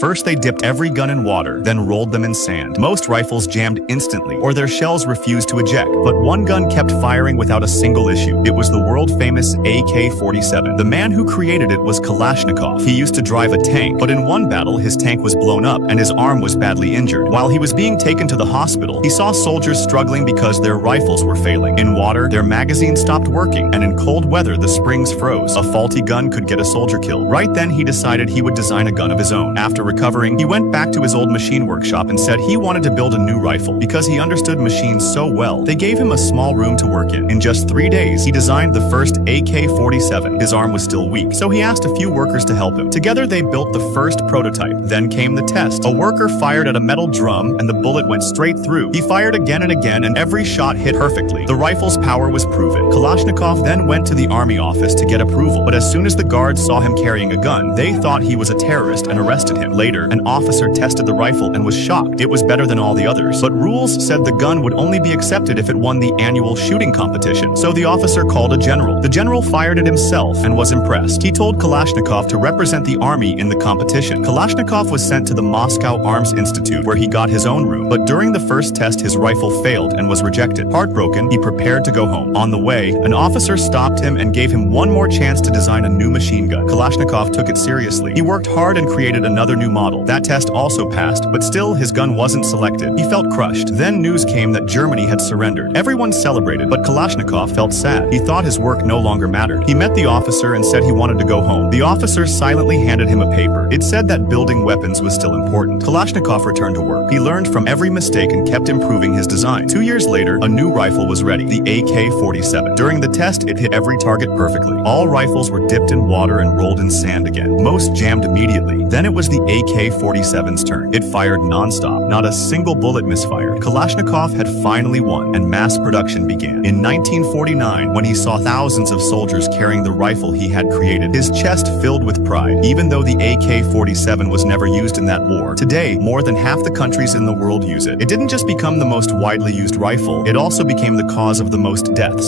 First, they dipped every gun in water, then rolled them in sand. Most rifles jammed instantly, or their shells refused to eject, but one gun kept firing without a single issue. It was the world-famous AK-47. The man who created it was Kalashnikov. He used to drive a tank, but in one battle, his tank was blown up and his arm was badly injured. While he was being taken to the hospital, he saw soldiers struggling because their rifles were failing. In water, their magazines stopped working, and in cold weather, the springs froze. A faulty gun could get a soldier killed. Right then, he decided he would design a gun of his own. After recovering, he went back to his old machine workshop and said he wanted to build a new rifle because he understood machines so well. They gave him a small room to work in. In just 3 days, he designed the first AK-47. His arm was still weak, so he asked a few workers to help him. Together, they built the first prototype. Then came the test. A worker fired at a metal drum, and the bullet went straight through. He fired again and again, and every shot hit perfectly. The rifle's power was proven. Kalashnikov then went to the army office to get approval, but as soon as the guards saw him carrying a gun, they thought he was a terrorist and arrested him. Later, an officer tested the rifle and was shocked. It was better than all the others. But rules said the gun would only be accepted if it won the annual shooting competition. So the officer called a general. The general fired it himself and was impressed. He told Kalashnikov to represent the army in the competition. Kalashnikov was sent to the Moscow Arms Institute, where he got his own room. But during the first test, his rifle failed and was rejected. Heartbroken, he prepared to go home. On the way, an officer stopped him and gave him one more chance to design a new machine gun. Kalashnikov took it seriously. He worked hard and created another new model. That test also passed, but still his gun wasn't selected. He felt crushed. Then news came that Germany had surrendered. Everyone celebrated, but Kalashnikov felt sad. He thought his work no longer mattered. He met the officer and said he wanted to go home. The officer silently handed him a paper. It said that building weapons was still important. Kalashnikov returned to work. He learned from every mistake and kept improving his design. 2 years later, a new rifle was ready, the AK-47. During the test, it hit every target perfectly. All rifles were dipped in water and rolled in sand again. Most jammed immediately. Then it was the AK-47's turn. It fired non-stop. Not a single bullet misfired. Kalashnikov had finally won, and mass production began. In 1949, when he saw thousands of soldiers carrying the rifle he had created, his chest filled with pride. Even though the AK-47 was never used in that war, today, more than half the countries in the world use it. It didn't just become the most widely used rifle, it also became the cause of the most deaths.